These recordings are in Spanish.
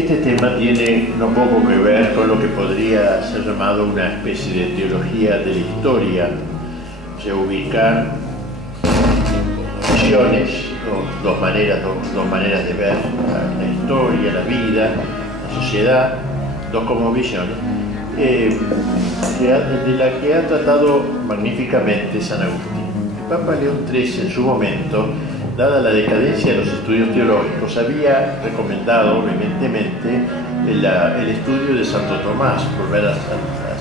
Este tema tiene no poco que ver con lo que podría ser llamado una especie de teología de la historia, o sea, ubicar visiones, dos maneras de ver la historia, la vida, la sociedad, dos como visiones, de la que ha tratado magníficamente San Agustín. El Papa León XIII en su momento, dada la decadencia de los estudios teológicos, había recomendado vehementemente el estudio de Santo Tomás, por ver a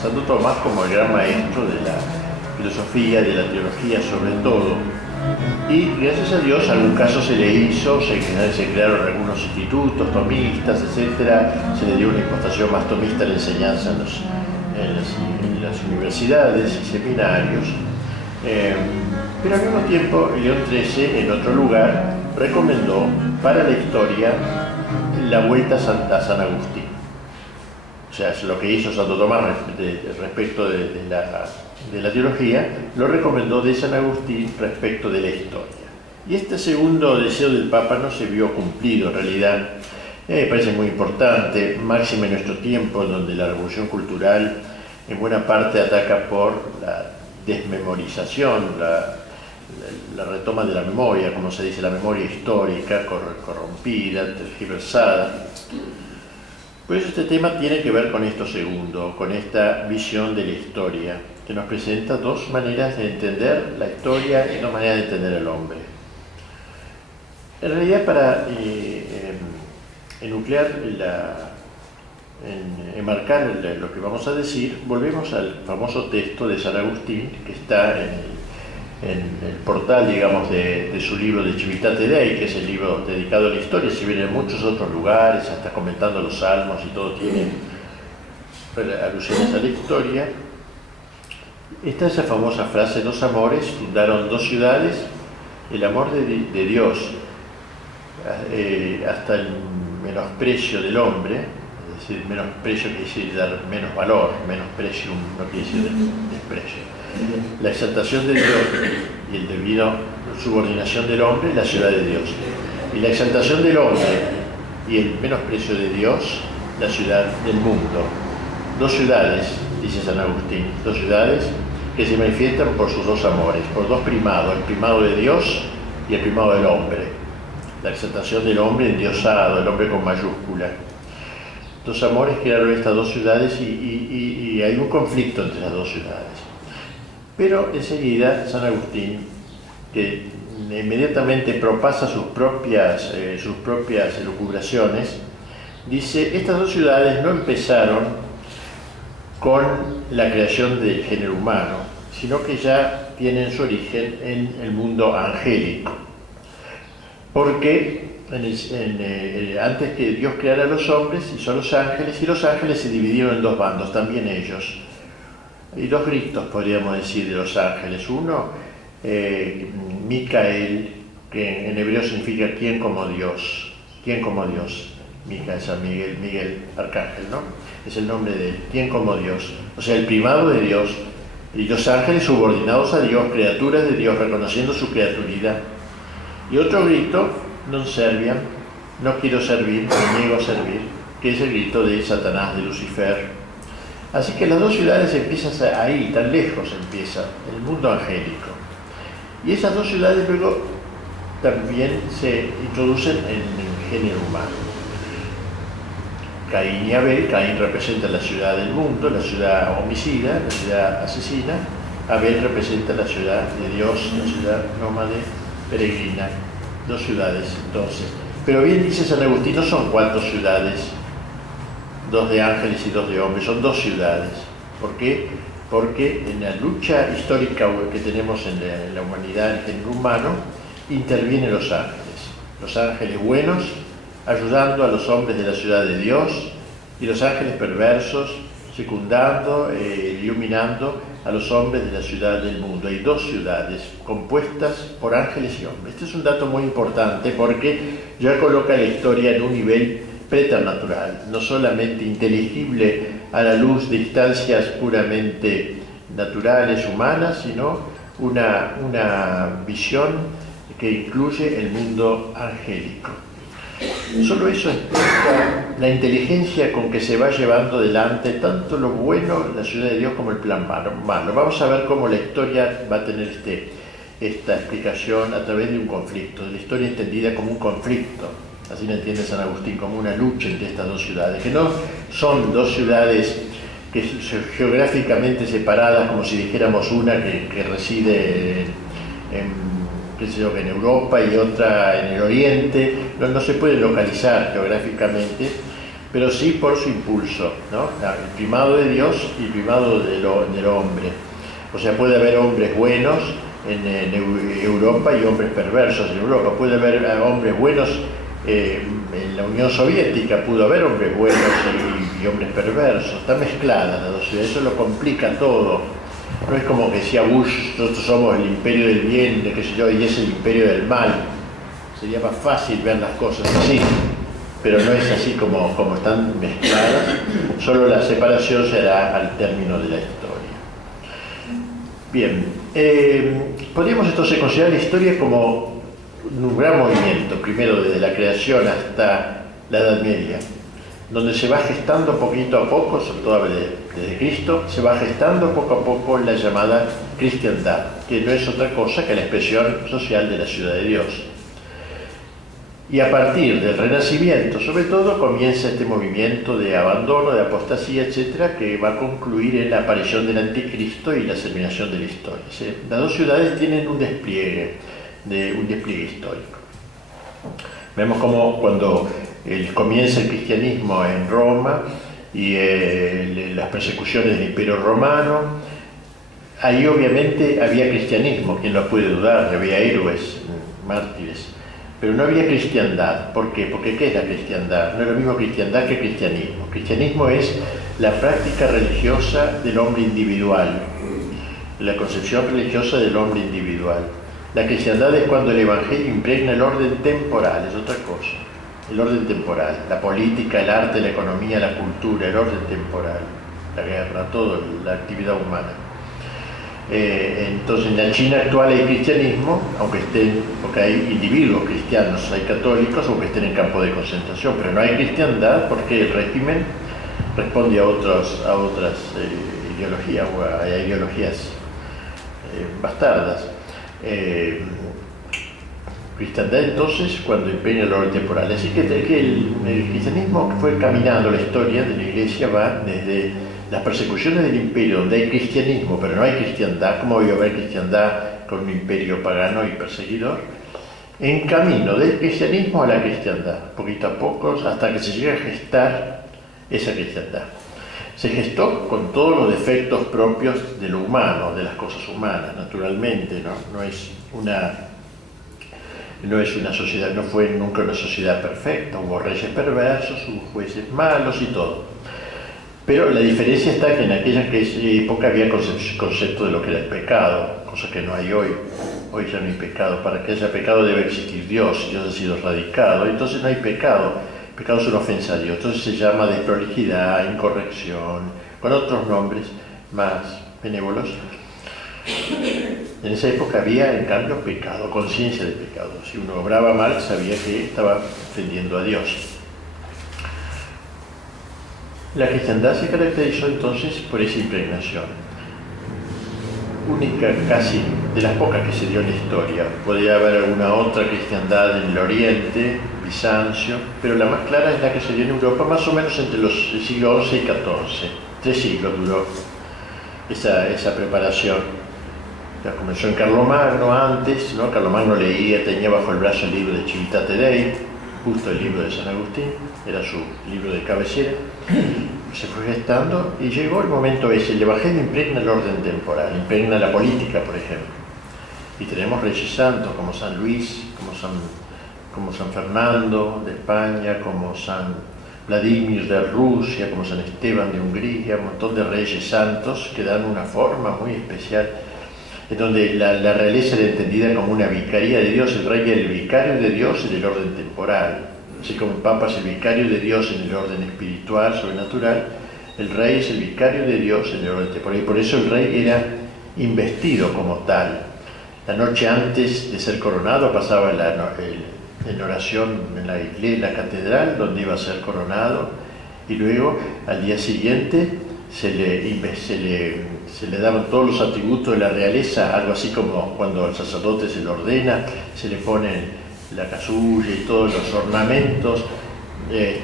Santo Tomás como el gran maestro de la filosofía, de la teología sobre todo. Y gracias a Dios algún caso se le hizo, se crearon algunos institutos tomistas, etc. Se le dio una impostación más tomista a la enseñanza en las universidades y seminarios. Pero al mismo tiempo, León XIII, en otro lugar, recomendó para la historia la vuelta a San Agustín. O sea, lo que hizo Santo Tomás respecto de la teología, lo recomendó de San Agustín respecto de la historia. Y este segundo deseo del Papa no se vio cumplido, en realidad. Me parece muy importante, máxime en nuestro tiempo, donde la revolución cultural en buena parte ataca por la desmemorización, la retoma de la memoria, como se dice, la memoria histórica, corrompida, tergiversada. Por eso este tema tiene que ver con esto segundo, con esta visión de la historia, que nos presenta dos maneras de entender la historia y dos maneras de entender al hombre. En realidad, para enmarcar lo que vamos a decir, volvemos al famoso texto de San Agustín, que está en el portal, digamos, de su libro de Civitate Dei, que es el libro dedicado a la historia. Si bien en muchos otros lugares, hasta comentando los salmos y todo, tiene alusiones a la historia. Está esa famosa frase: dos amores fundaron dos ciudades, el amor de Dios hasta el menosprecio del hombre, es decir, menosprecio quiere decir dar menos valor, menosprecio no quiere decir desprecio. La exaltación de Dios y el debido subordinación del hombre, la ciudad de Dios. Y la exaltación del hombre y el menosprecio de Dios, la ciudad del mundo. Dos ciudades, dice San Agustín, dos ciudades que se manifiestan por sus dos amores, por dos primados, el primado de Dios y el primado del hombre. La exaltación del hombre endiosado, el hombre con mayúscula. Dos amores crearon estas dos ciudades y hay un conflicto entre las dos ciudades. Pero enseguida San Agustín, que inmediatamente propasa sus propias elucubraciones, dice: estas dos ciudades no empezaron con la creación del género humano, sino que ya tienen su origen en el mundo angélico. Porque antes que Dios creara a los hombres, hizo a los ángeles, y los ángeles se dividieron en dos bandos, también ellos. Hay dos gritos, podríamos decir, de los ángeles. Uno, Micael, que en hebreo significa ¿quién como Dios? ¿Quién como Dios? Micael, San Miguel, Miguel, arcángel, ¿no? Es el nombre de él, ¿quién como Dios? O sea, el primado de Dios. Y los ángeles subordinados a Dios, criaturas de Dios, reconociendo su criaturidad. Y otro grito, non serviam, no quiero servir, me niego a servir, que es el grito de Satanás, de Lucifer. Así que las dos ciudades empiezan ahí, tan lejos empieza, en el mundo angélico. Y esas dos ciudades luego también se introducen en el género humano. Caín y Abel. Caín representa la ciudad del mundo, la ciudad homicida, la ciudad asesina. Abel representa la ciudad de Dios, la ciudad nómade, peregrina. Dos ciudades, entonces. Pero bien dice San Agustín, no son cuatro ciudades, dos de ángeles y dos de hombres, son dos ciudades. ¿Por qué? Porque en la lucha histórica que tenemos en la humanidad, en el género humano, intervienen los ángeles buenos, ayudando a los hombres de la ciudad de Dios, y los ángeles perversos, secundando, iluminando a los hombres de la ciudad del mundo. Hay dos ciudades compuestas por ángeles y hombres. Este es un dato muy importante porque ya coloca la historia en un nivel preternatural, no solamente inteligible a la luz de instancias puramente naturales, humanas, sino una visión que incluye el mundo angélico. Solo eso explica la inteligencia con que se va llevando adelante tanto lo bueno, la ciudad de Dios, como el plan malo. Vamos a ver cómo la historia va a tener esta explicación a través de un conflicto, de la historia entendida como un conflicto. Así lo entiende San Agustín, como una lucha entre estas dos ciudades, que no son dos ciudades que geográficamente separadas, como si dijéramos una que reside en Europa y otra en el Oriente. No se puede localizar geográficamente, pero sí por su impulso, ¿no? El primado de Dios y el primado del hombre. O sea, puede haber hombres buenos en Europa y hombres perversos en Europa. Puede haber hombres buenos en la Unión Soviética, pudo haber hombres buenos y hombres perversos. Está mezclada las dos ciudades, eso lo complica todo. No es como que decía Bush, nosotros somos el imperio del bien, qué sé yo, y es el imperio del mal. Sería más fácil ver las cosas así, pero no es así como están mezcladas. Solo la separación se hará al término de la historia. Bien, podríamos entonces considerar la historia como un gran movimiento, primero desde la creación hasta la Edad Media, donde se va gestando poquito a poco, sobre todo desde Cristo, se va gestando poco a poco la llamada cristiandad, que no es otra cosa que la expresión social de la ciudad de Dios. Y a partir del Renacimiento, sobre todo, comienza este movimiento de abandono, de apostasía, etcétera, que va a concluir en la aparición del Anticristo y la terminación de la historia. ¿Sí? Las dos ciudades tienen un despliegue histórico. Vemos como cuando comienza el cristianismo en Roma y las persecuciones del Imperio Romano, ahí obviamente había cristianismo, quien lo puede dudar, había héroes, mártires, pero no había cristiandad. ¿Por qué? Porque ¿qué es la cristiandad? No es lo mismo cristiandad que cristianismo. Cristianismo es la práctica religiosa del hombre individual, la concepción religiosa del hombre individual. La cristiandad es cuando el Evangelio impregna el orden temporal, es otra cosa. El orden temporal, la política, el arte, la economía, la cultura, el orden temporal, la guerra, toda la actividad humana. Entonces en la China actual hay cristianismo, porque hay individuos cristianos, hay católicos, aunque estén en campo de concentración, pero no hay cristiandad porque el régimen responde a otras ideologías, o a ideologías bastardas. Cristiandad entonces cuando impregna el orden temporal. Así que el cristianismo fue caminando, la historia de la Iglesia va desde las persecuciones del imperio, donde hay cristianismo, pero no hay cristiandad. ¿Cómo voy a haber cristiandad con un imperio pagano y perseguidor? En camino del cristianismo a la cristiandad, poquito a poco, hasta que se llega a gestar esa cristiandad. Se gestó con todos los defectos propios de lo humano, de las cosas humanas, naturalmente, no es una sociedad, no fue nunca una sociedad perfecta, hubo reyes perversos, hubo jueces malos y todo. Pero la diferencia está que en aquella época había concepto de lo que era el pecado, cosa que no hay hoy. Hoy ya no hay pecado. Para que haya pecado debe existir Dios. Dios ha sido erradicado, entonces no hay pecado. Pecado es una ofensa a Dios. Entonces se llama desprolijidad, incorrección, con otros nombres más benévolos. En esa época había, en cambio, pecado, conciencia de pecado. Si uno obraba mal, sabía que estaba ofendiendo a Dios. La cristiandad se caracterizó entonces por esa impregnación, única casi de las pocas que se dio en la historia. Podría haber alguna otra cristiandad en el Oriente, Bizancio, pero la más clara es la que se dio en Europa, más o menos entre los siglos XI y XIV. 3 siglos duró esa preparación. Ya comenzó en Carlomagno antes, ¿no? Carlomagno leía, tenía bajo el brazo el libro de Civitate Dei, justo el libro de San Agustín, era su libro de cabecera. Se fue gestando y llegó el momento ese. El Evangelio impregna el orden temporal, impregna la política, por ejemplo. Y tenemos reyes santos como San Luis, como San Fernando de España, como San Vladimir de Rusia, como San Esteban de Hungría, un montón de reyes santos que dan una forma muy especial, en donde la realeza era entendida como una vicaría de Dios. El rey era el vicario de Dios en el orden temporal. Así como el Papa es el vicario de Dios en el orden espiritual, sobrenatural, el rey es el vicario de Dios en el orden temporal. Y por eso el rey era investido como tal. La noche antes de ser coronado pasaba en oración en la iglesia, la catedral, donde iba a ser coronado, y luego al día siguiente se le daban todos los atributos de la realeza, algo así como cuando al sacerdote se le ordena, se le pone la casulla y todos los ornamentos,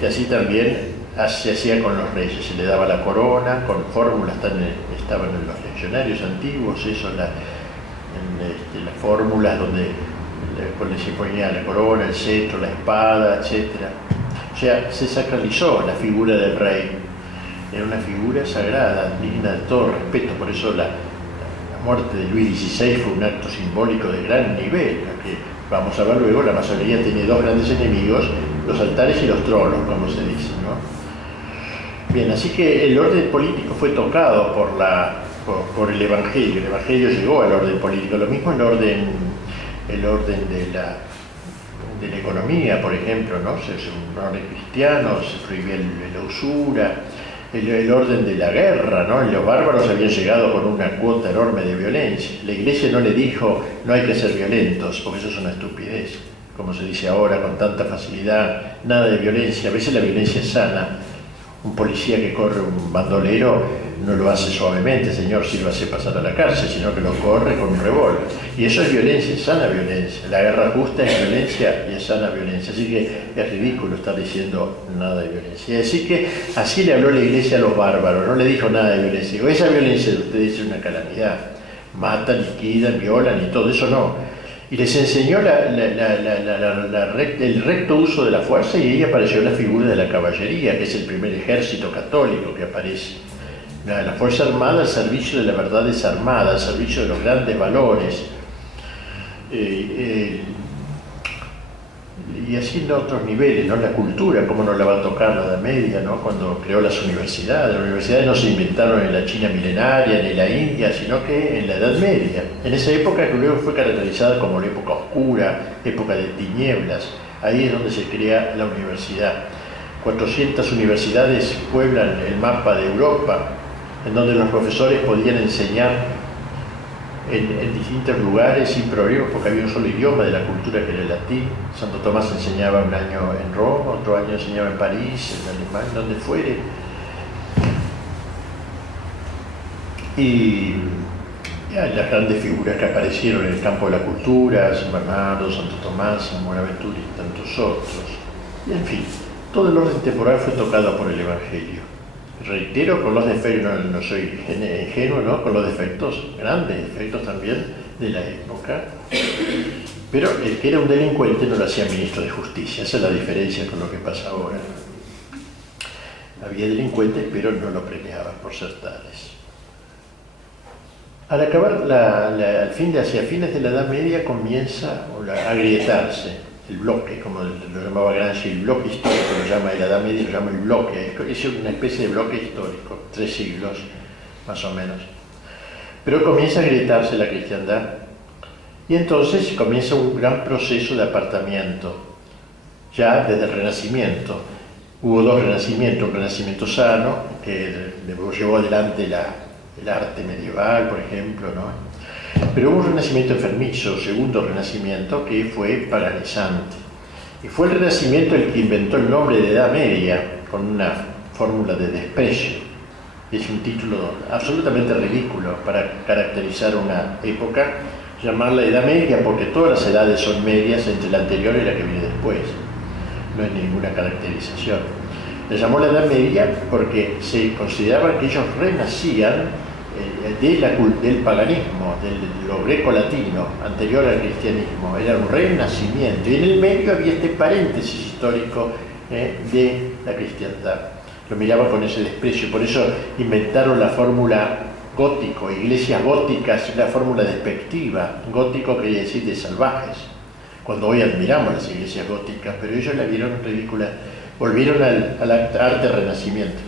así también se hacía con los reyes, se le daba la corona, con fórmulas, estaban en los leccionarios antiguos, eso, las fórmulas donde se ponía la corona, el cetro, la espada, etc. O sea, se sacralizó la figura del rey. Era una figura sagrada, digna de todo respeto. Por eso la muerte de Luis XVI fue un acto simbólico de gran nivel, que vamos a ver luego. La masonería tiene dos grandes enemigos, los altares y los tronos, como se dice, ¿no? Bien, así que el orden político fue tocado por el Evangelio. El Evangelio llegó al orden político. Lo mismo el orden de la economía, por ejemplo, ¿no? Un orden cristiano, se prohibía la usura, el orden de la guerra, ¿no? Los bárbaros habían llegado con una cuota enorme de violencia. La Iglesia no le dijo, no hay que ser violentos, porque eso es una estupidez, como se dice ahora con tanta facilidad, nada de violencia. A veces la violencia es sana. Un policía que corre un bandolero no lo hace suavemente, señor, si lo hace pasar a la cárcel, sino que lo corre con un revólver. Y eso es violencia, es sana violencia. La guerra justa es violencia y es sana violencia. Así que es ridículo estar diciendo nada de violencia. Así que así le habló la Iglesia a los bárbaros, no le dijo nada de violencia. Dijo, esa violencia de ustedes es una calamidad. Matan, liquidan, violan y todo eso no. Y les enseñó el recto uso de la fuerza, y ahí apareció la figura de la caballería, que es el primer ejército católico que aparece. La fuerza armada al servicio de la verdad desarmada, al servicio de los grandes valores. Y así en otros niveles, ¿no? La cultura, cómo no la va a tocar la Edad Media, ¿no? Cuando creó las universidades. Las universidades no se inventaron en la China milenaria ni en la India, sino que en la Edad Media. En esa época, que luego fue caracterizada como la época oscura, época de tinieblas. Ahí es donde se crea la universidad. 400 universidades pueblan el mapa de Europa, en donde los profesores podían enseñar en distintos lugares sin problemas, porque había un solo idioma de la cultura, que era el latín. Santo Tomás enseñaba un año en Roma, otro año enseñaba en París, en Alemania, donde fuere. Y las grandes figuras que aparecieron en el campo de la cultura, San Bernardo, Santo Tomás, San Buenaventura y tantos otros. Y en fin, todo el orden temporal fue tocado por el Evangelio. Reitero, con los defectos, no soy ingenuo, ¿no? Con los defectos, grandes defectos también de la época, pero el que era un delincuente no lo hacía ministro de justicia. Esa es la diferencia con lo que pasa ahora. Había delincuentes, pero no lo premiaban por ser tales. Al acabar, hacia fines de la Edad Media comienza a agrietarse el bloque, como lo llamaba Gramsci, el bloque histórico, lo llama en la Edad Media, lo llama el bloque, es una especie de bloque histórico, 3 siglos más o menos. Pero comienza a agrietarse la cristiandad, y entonces comienza un gran proceso de apartamiento, ya desde el Renacimiento. Hubo 2 renacimientos, un renacimiento sano, que llevó adelante el arte medieval, por ejemplo, ¿no? Pero hubo un renacimiento enfermizo, segundo renacimiento, que fue paganizante. Y fue el Renacimiento el que inventó el nombre de Edad Media, con una fórmula de desprecio. Es un título absolutamente ridículo para caracterizar una época, llamarla Edad Media, porque todas las edades son medias entre la anterior y la que viene después. No hay ninguna caracterización. Le llamó la Edad Media porque se consideraba que ellos renacían del paganismo, de lo greco-latino, anterior al cristianismo. Era un renacimiento, y en el medio había este paréntesis histórico de la cristiandad. Lo miraba con ese desprecio, por eso inventaron la fórmula gótico, iglesias góticas, una fórmula despectiva. Gótico quería decir de salvajes, cuando hoy admiramos las iglesias góticas, pero ellos la vieron ridícula, volvieron al arte renacimiento.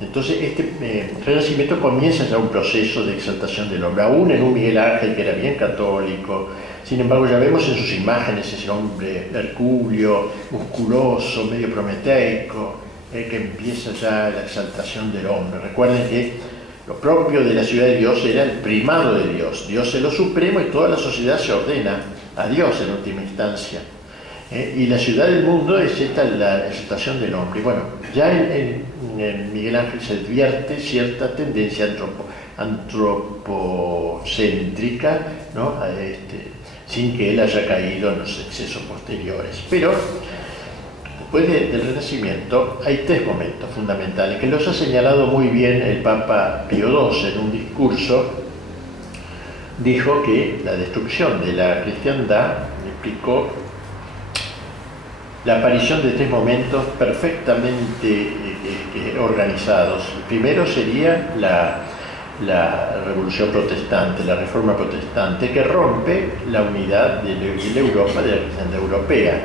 Entonces este renacimiento comienza ya un proceso de exaltación del hombre, aún en un Miguel Ángel que era bien católico. Sin embargo, ya vemos en sus imágenes ese hombre hercúleo, musculoso, medio prometeico, que empieza ya la exaltación del hombre. Recuerden que lo propio de la ciudad de Dios era el primado de Dios. Dios es lo supremo y toda la sociedad se ordena a Dios en última instancia. Y la ciudad del mundo es esta la exaltación del hombre. Y bueno, ya en Miguel Ángel se advierte cierta tendencia antropocéntrica, ¿no? Sin que él haya caído en los excesos posteriores. Pero después del Renacimiento hay tres momentos fundamentales que los ha señalado muy bien el Papa Pío II en un discurso. Dijo que la destrucción de la cristiandad explicó la aparición de tres momentos perfectamente organizados. El primero sería la Revolución Protestante, la Reforma Protestante, que rompe la unidad de la Europa, de la cristiandad europea.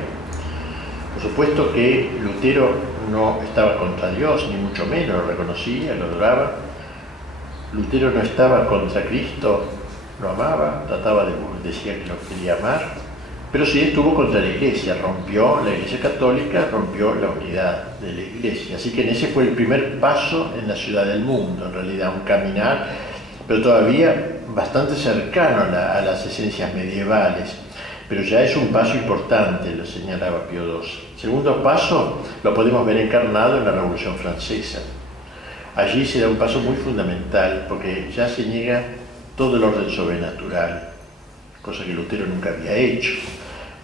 Por supuesto que Lutero no estaba contra Dios, ni mucho menos, lo reconocía, lo adoraba. Lutero no estaba contra Cristo, lo amaba, decía que lo quería amar. Pero sí estuvo contra la Iglesia, rompió la Iglesia Católica, rompió la unidad de la Iglesia. Así que ese fue el primer paso en la ciudad del mundo, en realidad, un caminar, pero todavía bastante cercano a las esencias medievales. Pero ya es un paso importante, lo señalaba Pío II. Segundo paso lo podemos ver encarnado en la Revolución Francesa. Allí se da un paso muy fundamental, porque ya se niega todo el orden sobrenatural, cosa que Lutero nunca había hecho.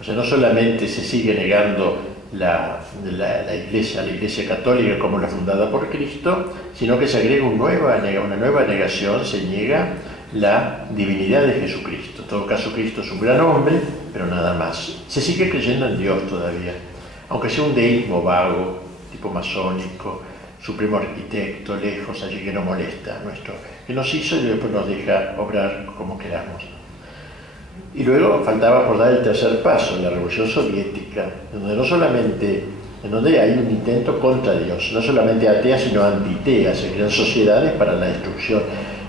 O sea, no solamente se sigue negando la Iglesia Católica como la fundada por Cristo, sino que se agrega una nueva negación, se niega la divinidad de Jesucristo. En todo caso, Cristo es un gran hombre, pero nada más. Se sigue creyendo en Dios todavía, aunque sea un deísmo vago, tipo masónico, supremo arquitecto, lejos, allí que no molesta, que nos hizo y después nos deja obrar como queramos. Y luego faltaba por dar el tercer paso, la Revolución Soviética, en donde hay un intento contra Dios, no solamente atea, sino antitea, se crean sociedades para la destrucción.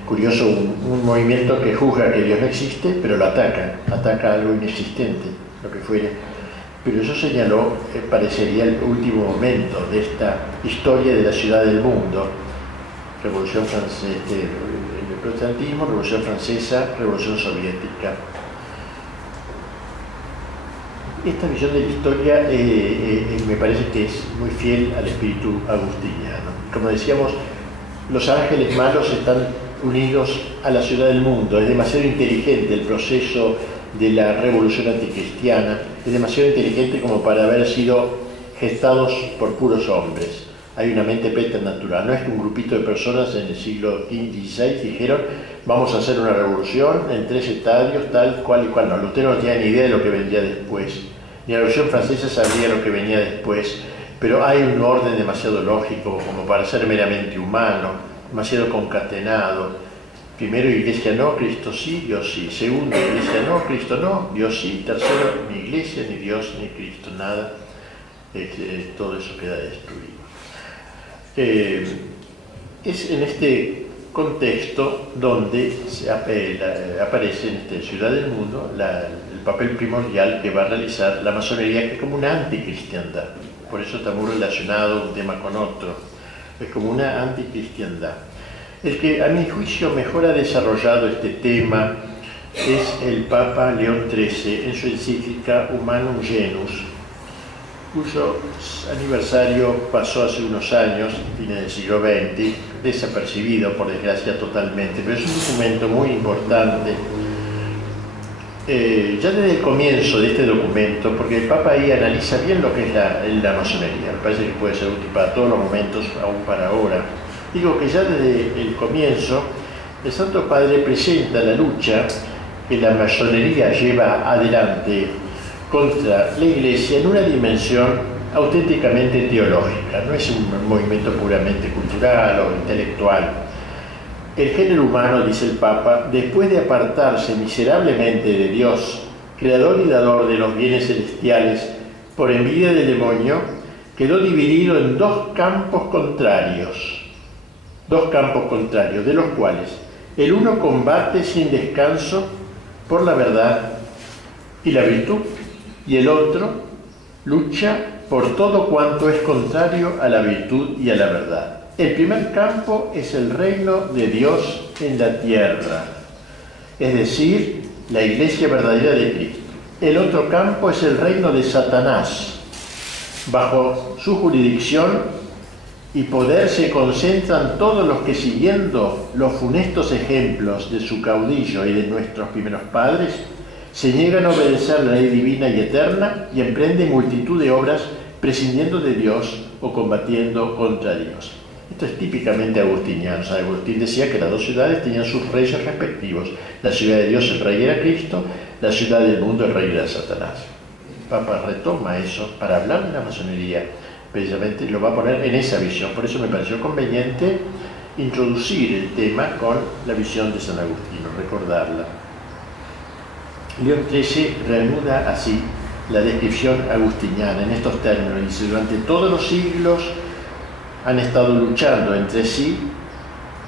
Curioso, un movimiento que juzga que Dios no existe, pero lo ataca algo inexistente, lo que fuere. Pero eso señaló, parecería el último momento de esta historia de la ciudad del mundo. Revolución Francesa, el protestantismo, Revolución Francesa, Revolución Soviética. Esta visión de la historia me parece que es muy fiel al espíritu agustiniano. Como decíamos, los ángeles malos están unidos a la ciudad del mundo. Es demasiado inteligente el proceso de la revolución anticristiana, es demasiado inteligente como para haber sido gestados por puros hombres. Hay una mente preternatural. No es que un grupito de personas en el siglo XVI dijeron vamos a hacer una revolución en 3 estadios, tal, cual y cual. No, Lutero no tenía ni idea de lo que vendría después. Ni la Revolución Francesa sabía lo que venía después, pero hay un orden demasiado lógico como para ser meramente humano, demasiado concatenado. Primero, Iglesia no, Cristo sí, Dios sí. Segundo, Iglesia no, Cristo no, Dios sí. Tercero, ni Iglesia, ni Dios, ni Cristo, nada. Todo eso queda destruido. Es en este contexto donde aparece en esta ciudad del mundo el papel primordial que va a realizar la masonería, que es como una anticristiandad. Por eso está muy relacionado un tema con otro. Es como una anticristiandad. El que a mi juicio mejor ha desarrollado este tema es el Papa León XIII en su encíclica Humanum Genus, cuyo aniversario pasó hace unos años, fines del siglo XX, desapercibido por desgracia totalmente, pero es un documento muy importante. Ya desde el comienzo de este documento, porque el Papa ahí analiza bien lo que es la masonería, me parece que puede ser útil para todos los momentos, aún para ahora. Digo que ya desde el comienzo el Santo Padre presenta la lucha que la masonería lleva adelante contra la Iglesia en una dimensión auténticamente teológica, no es un movimiento puramente cultural o intelectual. El género humano, dice el Papa, después de apartarse miserablemente de Dios, creador y dador de los bienes celestiales, por envidia del demonio, quedó dividido en dos campos contrarios, de los cuales el uno combate sin descanso por la verdad y la virtud, y el otro lucha por todo cuanto es contrario a la virtud y a la verdad. El primer campo es el reino de Dios en la tierra, es decir, la Iglesia verdadera de Cristo. El otro campo es el reino de Satanás. Bajo su jurisdicción y poder se concentran todos los que, siguiendo los funestos ejemplos de su caudillo y de nuestros primeros padres, se niegan a obedecer la ley divina y eterna y emprenden multitud de obras prescindiendo de Dios o combatiendo contra Dios. Esto es típicamente agustiniano. San Agustín decía que las dos ciudades tenían sus reyes respectivos. La ciudad de Dios, el rey era Cristo; la ciudad del mundo, el rey era Satanás. El Papa retoma eso para hablar de la masonería. Precisamente lo va a poner en esa visión. Por eso me pareció conveniente introducir el tema con la visión de San Agustino, recordarla. León XIII reanuda así la descripción agustiniana en estos términos. Dice: durante todos los siglos han estado luchando entre sí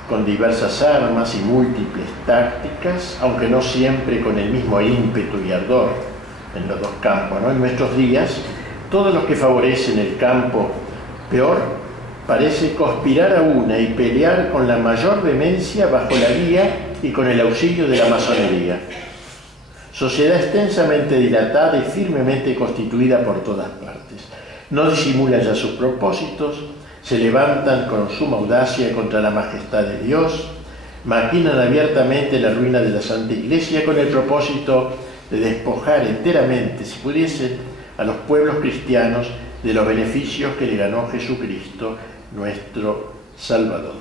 con diversas armas y múltiples tácticas, aunque no siempre con el mismo ímpetu y ardor en los dos campos, ¿no? En nuestros días, todos los que favorecen el campo peor parece conspirar a una y pelear con la mayor vehemencia bajo la guía y con el auxilio de la masonería. Sociedad extensamente dilatada y firmemente constituida por todas partes. No disimulan ya sus propósitos, se levantan con suma audacia contra la majestad de Dios, maquinan abiertamente la ruina de la Santa Iglesia con el propósito de despojar enteramente, si pudiesen, a los pueblos cristianos de los beneficios que le ganó Jesucristo, nuestro Salvador.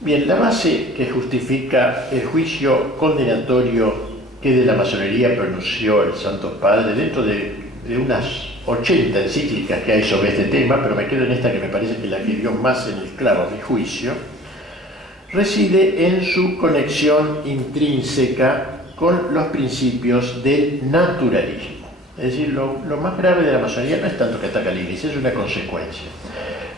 Bien, la base que justifica el juicio condenatorio que de la masonería pronunció el Santo Padre, dentro de unas 80 encíclicas que hay sobre este tema, pero me quedo en esta que me parece que la que dio más en el clavo mi juicio, reside en su conexión intrínseca con los principios del naturalismo. Es decir, lo más grave de la masonería no es tanto que ataca a la Iglesia, es una consecuencia.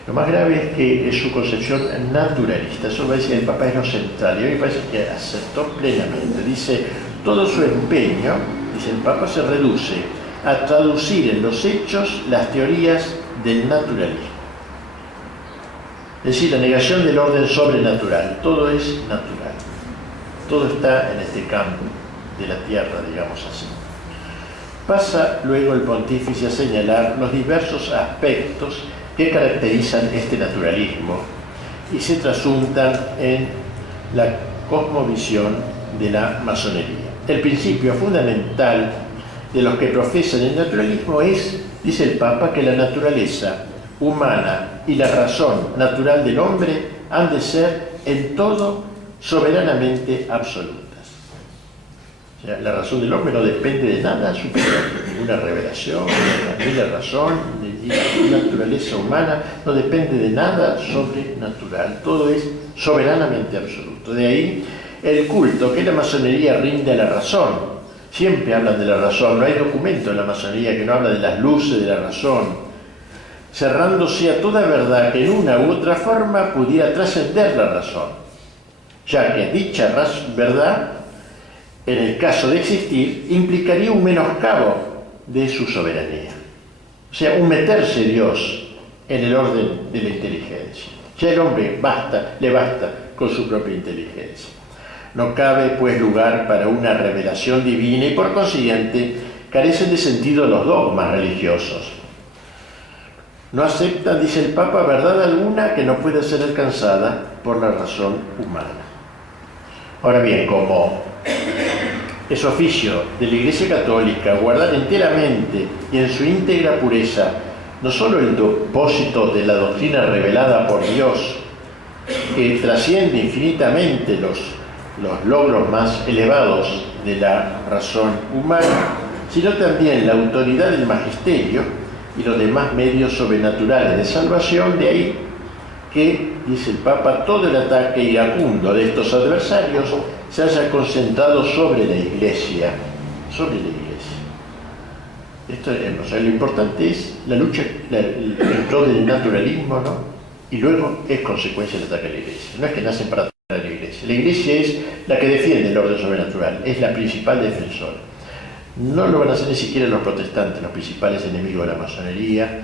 Lo más grave es que es su concepción naturalista. Eso va a decir el Papa, es lo central, y a mí me parece que aceptó plenamente. Dice, todo su empeño, dice el Papa, se reduce a traducir en los hechos las teorías del naturalismo. Es decir, la negación del orden sobrenatural. Todo es natural. Todo está en este campo de la tierra, digamos así. Pasa luego el pontífice a señalar los diversos aspectos que caracterizan este naturalismo y se trasuntan en la cosmovisión de la masonería. El principio fundamental de los que profesan el naturalismo es, dice el Papa, que la naturaleza humana y la razón natural del hombre han de ser en todo soberanamente absolutas. O sea, la razón del hombre no depende de nada superior, ninguna revelación, ni la razón, ni la naturaleza humana no depende de nada sobrenatural, todo es soberanamente absoluto. De ahí el culto que la masonería rinde a la razón. Siempre hablan de la razón, no hay documento en la masonería que no habla de las luces de la razón, cerrándose a toda verdad que en una u otra forma pudiera trascender la razón, ya que dicha verdad, en el caso de existir, implicaría un menoscabo de su soberanía. O sea, un meterse Dios en el orden de la inteligencia. Ya el hombre le basta con su propia inteligencia. No cabe, pues, lugar para una revelación divina y, por consiguiente, carecen de sentido los dogmas religiosos. No aceptan, dice el Papa, verdad alguna que no pueda ser alcanzada por la razón humana. Ahora bien, como es oficio de la Iglesia Católica guardar enteramente y en su íntegra pureza no solo el depósito de la doctrina revelada por Dios, que trasciende infinitamente los logros más elevados de la razón humana, sino también la autoridad del magisterio y los demás medios sobrenaturales de salvación. De ahí que, dice el Papa, todo el ataque iracundo de estos adversarios se haya concentrado sobre la Iglesia, Esto, o sea, lo importante es la lucha en pro del naturalismo, ¿no? Y luego es consecuencia del ataque a la Iglesia. No es que nacen para atacar a la Iglesia. La Iglesia es la que defiende el orden sobrenatural, es la principal defensora. No lo van a hacer ni siquiera los protestantes, los principales enemigos de la masonería.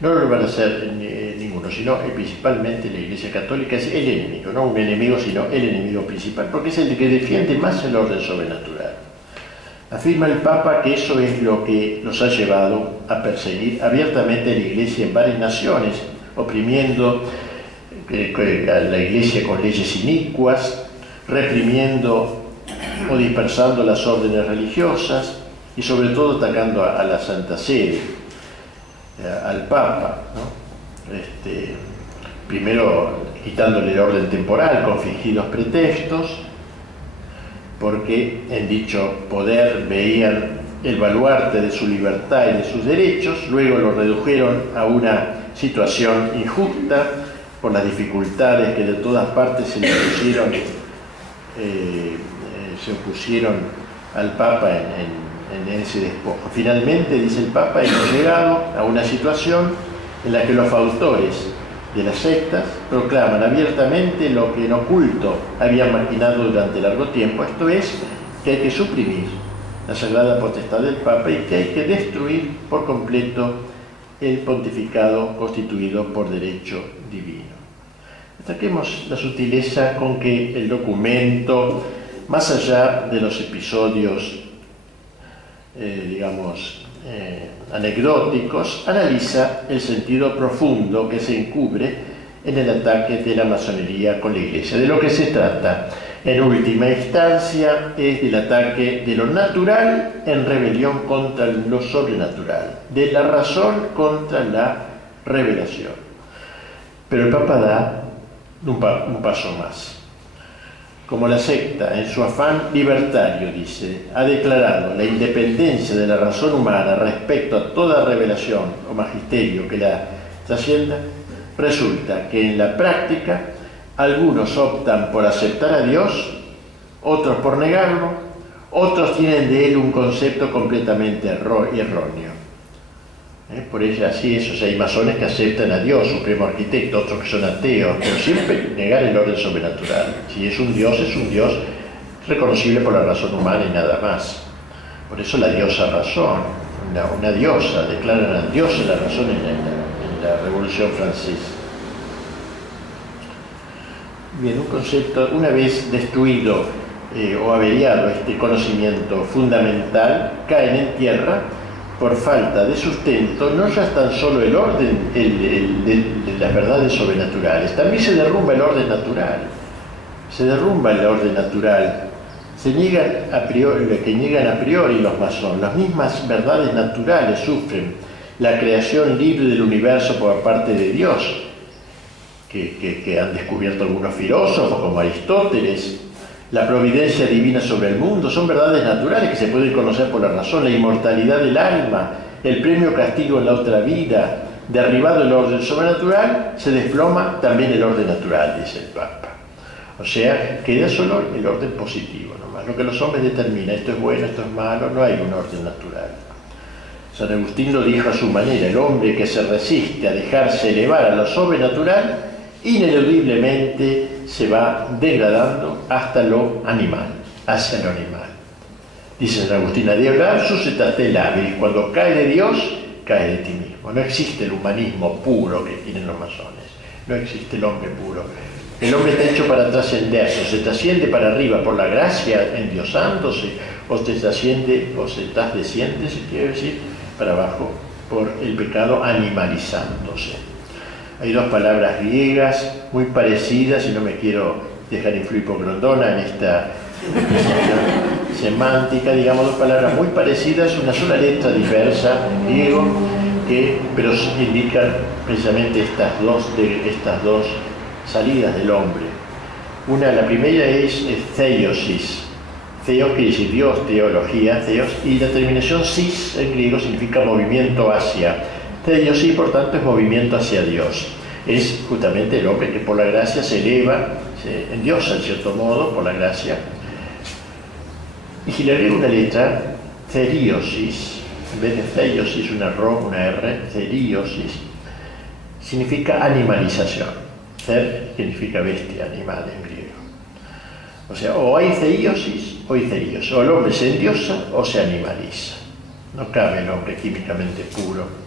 No lo van a hacer ninguno, sino principalmente la Iglesia Católica es el enemigo, no un enemigo, sino el enemigo principal, porque es el que defiende más el orden sobrenatural. Afirma el Papa que eso es lo que los ha llevado a perseguir abiertamente a la Iglesia en varias naciones, oprimiendo a la Iglesia con leyes inicuas, reprimiendo o dispersando las órdenes religiosas y sobre todo atacando a la Santa Sede, al Papa, ¿no? Primero quitándole el orden temporal con fingidos pretextos, porque en dicho poder veían el baluarte de su libertad y de sus derechos, luego lo redujeron a una situación injusta por las dificultades que de todas partes se opusieron al Papa en ese despojo. Finalmente, dice el Papa, hemos llegado a una situación en la que los fautores de las sectas proclaman abiertamente lo que en oculto habían maquinado durante largo tiempo, esto es, que hay que suprimir la sagrada potestad del Papa y que hay que destruir por completo el pontificado constituido por derecho divino. Destaquemos la sutileza con que el documento, más allá de los episodios, anecdóticos, analiza el sentido profundo que se encubre en el ataque de la masonería con la Iglesia. De lo que se trata, en última instancia, es del ataque de lo natural en rebelión contra lo sobrenatural, de la razón contra la revelación. Pero el Papa da un paso más. Como la secta, en su afán libertario, dice, ha declarado la independencia de la razón humana respecto a toda revelación o magisterio que la trascienda, resulta que en la práctica algunos optan por aceptar a Dios, otros por negarlo, otros tienen de él un concepto completamente erróneo. Por ello así es, o sea, hay masones que aceptan a Dios, supremo arquitecto, otros que son ateos, pero siempre negar el orden sobrenatural. Si es un Dios reconocible por la razón humana y nada más. Por eso la diosa razón, una diosa, declaran a Dios en la razón en la Revolución Francesa. Bien, un concepto, una vez destruido o averiado este conocimiento fundamental, caen en tierra por falta de sustento, no ya tan solo el orden de las verdades sobrenaturales, también se derrumba el orden natural. Se derrumba el orden natural. Se niegan a priori, lo que niegan a priori los masones. Las mismas verdades naturales sufren la creación libre del universo por parte de Dios, que han descubierto algunos filósofos como Aristóteles. La providencia divina sobre el mundo son verdades naturales que se pueden conocer por la razón, la inmortalidad del alma, el premio castigo en la otra vida. Derribado el orden sobrenatural, se desploma también el orden natural, dice el Papa. O sea, queda solo el orden positivo nomás, lo que los hombres determinan, esto es bueno, esto es malo, no hay un orden natural. San Agustín lo dijo a su manera, el hombre que se resiste a dejarse elevar a lo sobrenatural, ineludiblemente se va degradando hasta lo animal, hacia lo animal. Dice San Agustín, Dios suscitaste labis, cuando cae de Dios, cae de ti mismo. No existe el humanismo puro que tienen los masones, no existe el hombre puro. El hombre está hecho para trascenderse, o se trasciende para arriba por la gracia endiosándose, o se trasciende, o se desciende, si quiere decir, para abajo por el pecado animalizándose. Hay dos palabras griegas muy parecidas, y no me quiero dejar influir por Grondona en esta semántica, digamos, dos palabras muy parecidas, una sola letra diversa, griego, pero indican precisamente estas dos salidas del hombre. La primera es theiosis. Theos quiere decir Dios, teología, theos, y la terminación sis en griego significa movimiento hacia. Theiosis, por tanto, es movimiento hacia Dios. Es justamente el hombre que por la gracia se eleva, se endiosa en cierto modo por la gracia. Y si le agrego una letra, theriosis, en vez de theiosis, una R, theriosis, significa animalización. Ther significa bestia, animal en griego. O sea, o hay theiosis o hay therios. O el hombre se endiosa o se animaliza. No cabe el hombre químicamente puro.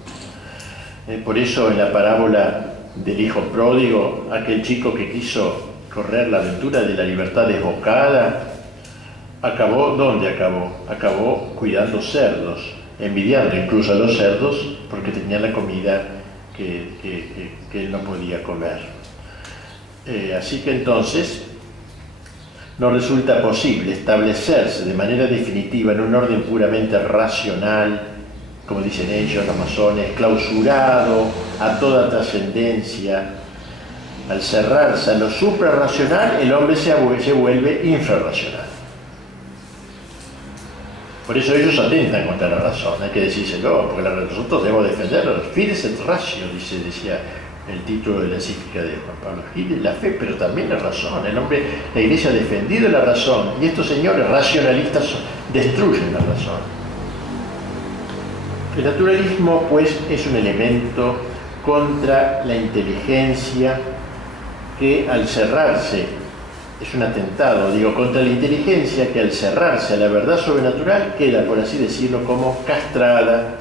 Por eso en la parábola del hijo pródigo, aquel chico que quiso correr la aventura de la libertad desbocada, acabó, ¿dónde acabó? Acabó cuidando cerdos, envidiando incluso a los cerdos porque tenían la comida que él no podía comer. Así que entonces no resulta posible establecerse de manera definitiva en un orden puramente racional, como dicen ellos, los masones, clausurado a toda trascendencia. Al cerrarse a lo suprarracional, el hombre se vuelve infrarracional. Por eso ellos atentan contra la razón, hay que decírselo, porque nosotros debemos defenderlo. Fides et ratio, decía el título de la encíclica de Juan Pablo Gil, la fe, pero también la razón. El hombre, la Iglesia ha defendido la razón, y estos señores racionalistas destruyen la razón. El naturalismo, pues, es un elemento contra la inteligencia que al cerrarse, es un atentado, contra la inteligencia que al cerrarse a la verdad sobrenatural queda, por así decirlo, como castrada.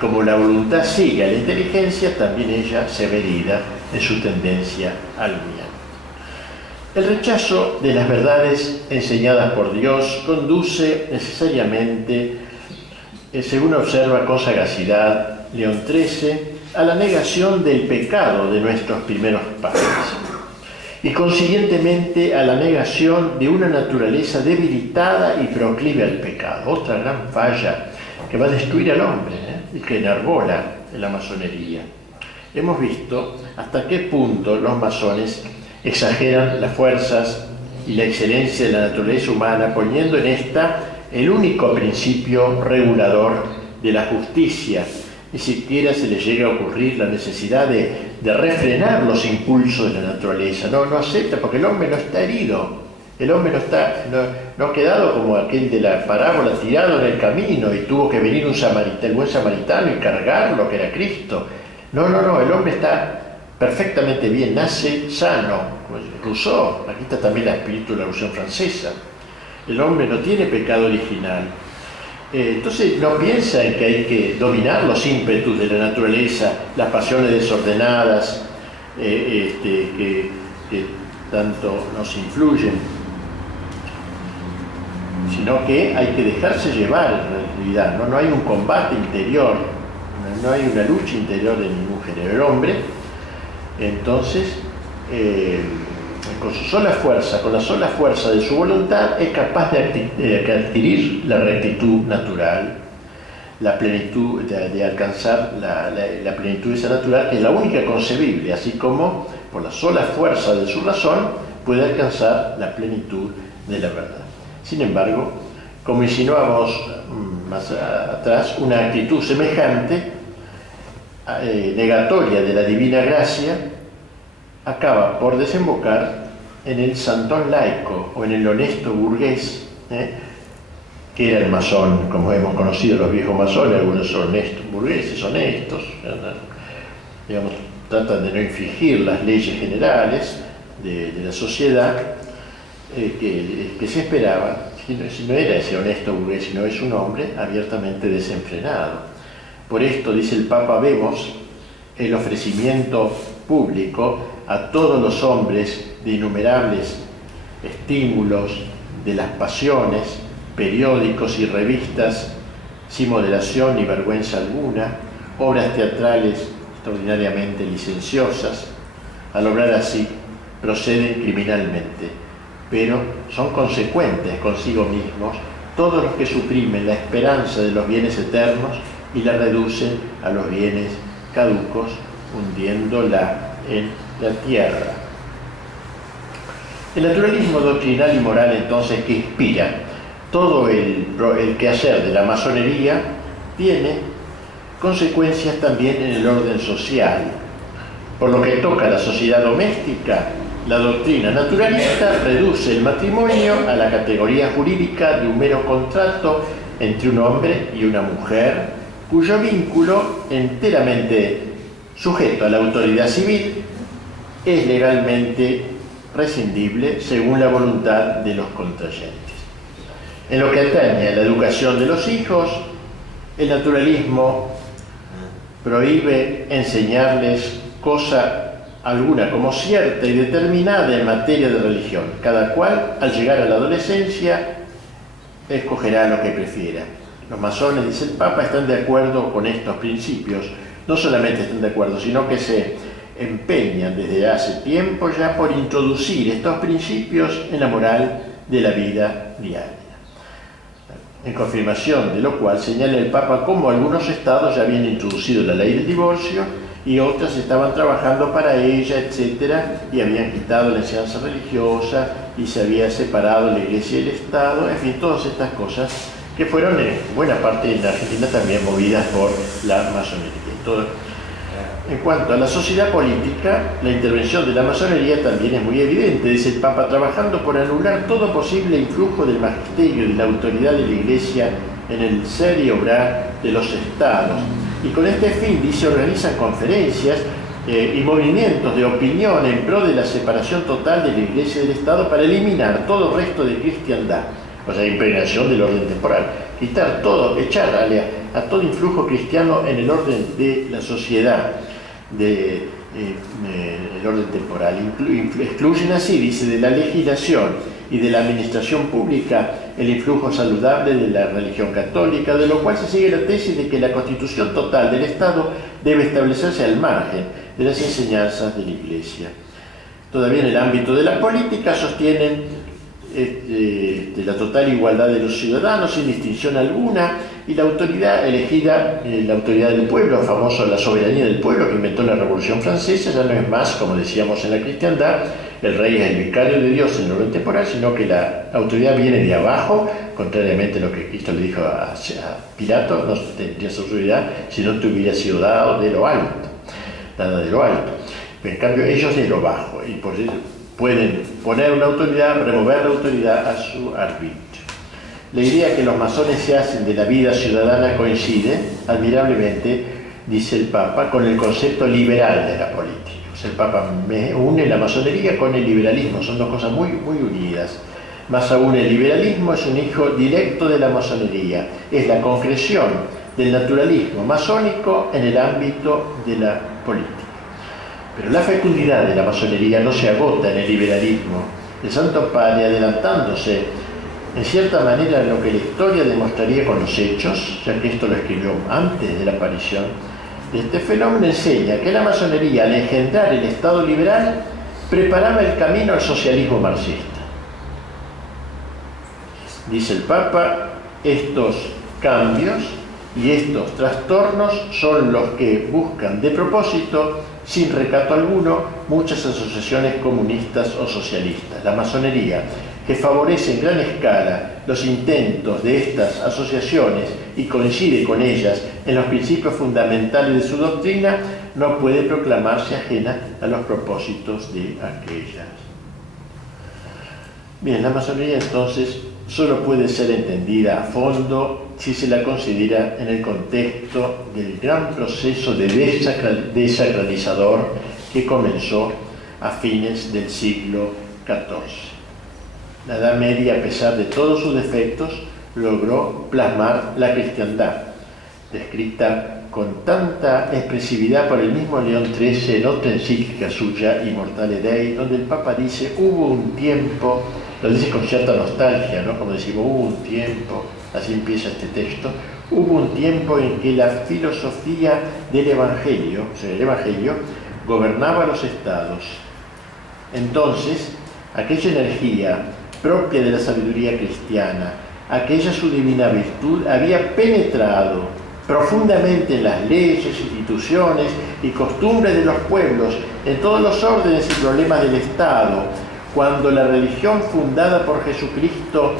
Como la voluntad sigue a la inteligencia, también ella se ve herida en su tendencia al bien. El rechazo de las verdades enseñadas por Dios conduce necesariamente, según observa con sagacidad León XIII, a la negación del pecado de nuestros primeros padres y consiguientemente a la negación de una naturaleza debilitada y proclive al pecado. Otra gran falla que va a destruir al hombre, y que enarbola en la masonería. Hemos visto hasta qué punto los masones exageran las fuerzas y la excelencia de la naturaleza humana, poniendo en esta el único principio regulador de la justicia. Ni siquiera se les llega a ocurrir la necesidad de refrenar los impulsos de la naturaleza. No acepta, porque el hombre no está herido. El hombre no ha quedado como aquel de la parábola tirado en el camino y tuvo que venir el buen samaritano y cargarlo, que era Cristo. No, el hombre está perfectamente bien, nace sano. Rousseau, aquí está también la espíritu de la Revolución Francesa. El hombre no tiene pecado original. Entonces no piensa en que hay que dominar los ímpetus de la naturaleza, las pasiones desordenadas que tanto nos influyen, sino que hay que dejarse llevar en realidad. No hay un combate interior, no hay una lucha interior de ningún género. El hombre, entonces, con la sola fuerza de su voluntad, es capaz de adquirir la rectitud natural, la plenitud, de alcanzar la plenitud de esa natural, que es la única concebible, así como por la sola fuerza de su razón puede alcanzar la plenitud de la verdad. Sin embargo, como insinuamos más atrás, una actitud semejante, negatoria de la divina gracia, acaba por desembocar en el santón laico o en el honesto burgués, que era el masón, como hemos conocido los viejos masones. Algunos son honestos, burgueses honestos, tratan de no infringir las leyes generales de la sociedad que se esperaba. Si no era ese honesto burgués, sino es un hombre abiertamente desenfrenado. Por esto, dice el Papa, vemos el ofrecimiento público a todos los hombres de innumerables estímulos, de las pasiones, periódicos y revistas sin moderación ni vergüenza alguna, obras teatrales extraordinariamente licenciosas. Al obrar así, proceden criminalmente, pero son consecuentes consigo mismos todos los que suprimen la esperanza de los bienes eternos y la reducen a los bienes caducos, hundiéndola en la tierra. El naturalismo doctrinal y moral, entonces, que inspira todo el quehacer de la masonería, tiene consecuencias también en el orden social. Por lo que toca a la sociedad doméstica, la doctrina naturalista reduce el matrimonio a la categoría jurídica de un mero contrato entre un hombre y una mujer, cuyo vínculo, enteramente sujeto a la autoridad civil, es legalmente prescindible según la voluntad de los contrayentes. En lo que atañe a la educación de los hijos, el naturalismo prohíbe enseñarles cosa alguna como cierta y determinada en materia de religión. Cada cual, al llegar a la adolescencia, escogerá lo que prefiera. Los masones, dice el Papa, están de acuerdo con estos principios. No solamente están de acuerdo, sino que se empeñan desde hace tiempo ya por introducir estos principios en la moral de la vida diaria. En confirmación de lo cual señala el Papa cómo algunos estados ya habían introducido la ley del divorcio y otras estaban trabajando para ella, etcétera, y habían quitado la enseñanza religiosa y se había separado la Iglesia y el Estado, en fin, todas estas cosas que fueron en buena parte en Argentina también movidas por la masonería. En cuanto a la sociedad política, la intervención de la masonería también es muy evidente, dice el Papa, trabajando por anular todo posible influjo del magisterio y de la autoridad de la Iglesia en el ser y obrar de los estados. Y con este fin, dice, organizan conferencias y movimientos de opinión en pro de la separación total de la Iglesia y del Estado para eliminar todo resto de cristiandad, o sea, impregnación del orden temporal, quitar todo, echar a todo influjo cristiano en el orden de la sociedad, el orden temporal. Excluyen así, dice, de la legislación y de la administración pública el influjo saludable de la religión católica, de lo cual se sigue la tesis de que la constitución total del Estado debe establecerse al margen de las enseñanzas de la Iglesia. Todavía en el ámbito de la política sostienen la total igualdad de los ciudadanos sin distinción alguna y la autoridad elegida, la autoridad del pueblo, famoso la soberanía del pueblo que inventó la Revolución Francesa, ya no es más, como decíamos en la cristiandad, el rey es el vicario de Dios en el orden temporal, sino que la autoridad viene de abajo, contrariamente a lo que Cristo le dijo a Pilato, no tendría su autoridad si no te hubiera sido dado de lo alto, dada de lo alto. Pero en cambio ellos de lo bajo, y por eso pueden poner una autoridad, remover la autoridad a su arbitrio. La idea que los masones se hacen de la vida ciudadana coincide, admirablemente, dice el Papa, con el concepto liberal de la política. O sea, el Papa une la masonería con el liberalismo, son dos cosas muy, muy unidas. Más aún, el liberalismo es un hijo directo de la masonería, es la concreción del naturalismo masónico en el ámbito de la política. Pero la fecundidad de la masonería no se agota en el liberalismo. El Santo Padre, adelantándose en cierta manera en lo que la historia demostraría con los hechos, ya que esto lo escribió antes de la aparición de este fenómeno, enseña que la masonería, al engendrar el Estado liberal, preparaba el camino al socialismo marxista. Dice el Papa, estos cambios y estos trastornos son los que buscan de propósito, sin recato alguno, muchas asociaciones comunistas o socialistas. La masonería, que favorece en gran escala los intentos de estas asociaciones y coincide con ellas en los principios fundamentales de su doctrina, no puede proclamarse ajena a los propósitos de aquellas. Bien, la masonería entonces solo puede ser entendida a fondo si se la considera en el contexto del gran proceso de desacralizador que comenzó a fines del siglo XIV. La Edad Media, a pesar de todos sus defectos, logró plasmar la cristiandad, descrita con tanta expresividad por el mismo León XIII en otra encíclica suya, Immortale Dei, donde el Papa dice, hubo un tiempo, lo dice con cierta nostalgia, ¿no? Como decimos, hubo un tiempo, así empieza este texto, hubo un tiempo en que la filosofía del Evangelio, o sea, el Evangelio, gobernaba los estados. Entonces, aquella energía propia de la sabiduría cristiana, aquella su divina virtud, había penetrado profundamente en las leyes, instituciones y costumbres de los pueblos, en todos los órdenes y problemas del Estado, cuando la religión fundada por Jesucristo,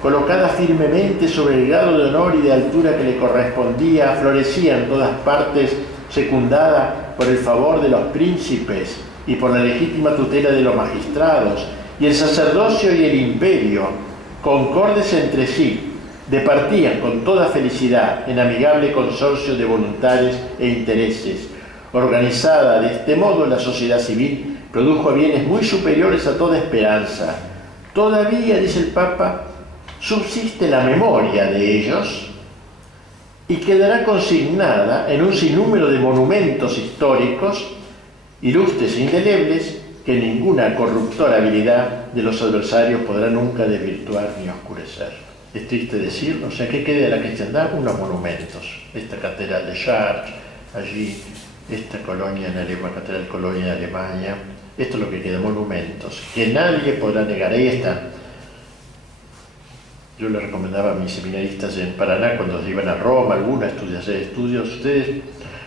colocada firmemente sobre el grado de honor y de altura que le correspondía, florecía en todas partes, secundada por el favor de los príncipes y por la legítima tutela de los magistrados, y el sacerdocio y el imperio, concordes entre sí, departían con toda felicidad en amigable consorcio de voluntades e intereses. Organizada de este modo, la sociedad civil produjo bienes muy superiores a toda esperanza. Todavía, dice el Papa, subsiste la memoria de ellos y quedará consignada en un sinnúmero de monumentos históricos, ilustres e indelebles, que ninguna corruptora habilidad de los adversarios podrá nunca desvirtuar ni oscurecer. es triste decirlo, o sea, ¿qué queda de la cristiandad? Unos monumentos. Esta catedral de Chartres, allí, esta colonia en Alemania, catedral Colonia de Alemania, esto es lo que queda, monumentos, que nadie podrá negar. Ahí están. Yo le recomendaba a mis seminaristas en Paraná, cuando iban a Roma, alguna, hacer estudios, ustedes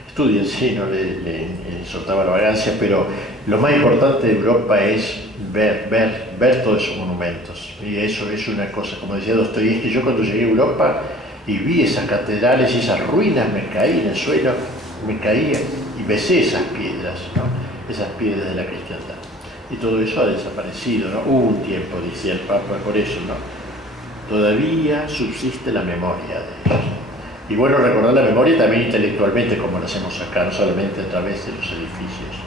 estudien, sí, no le soltaba la vagancia, pero lo más importante de Europa es ver todos esos monumentos. Y eso es una cosa, como decía Dostoyevski, yo cuando llegué a Europa y vi esas catedrales y esas ruinas, me caí en el suelo, me caía y besé esas piedras, ¿no? Esas piedras de la cristiandad. Y todo eso ha desaparecido, ¿no? Hubo un tiempo, decía el Papa, por eso, ¿no? Todavía subsiste la memoria de ellos. Y bueno, recordar la memoria también intelectualmente, como lo hacemos acá, no solamente a través de los edificios.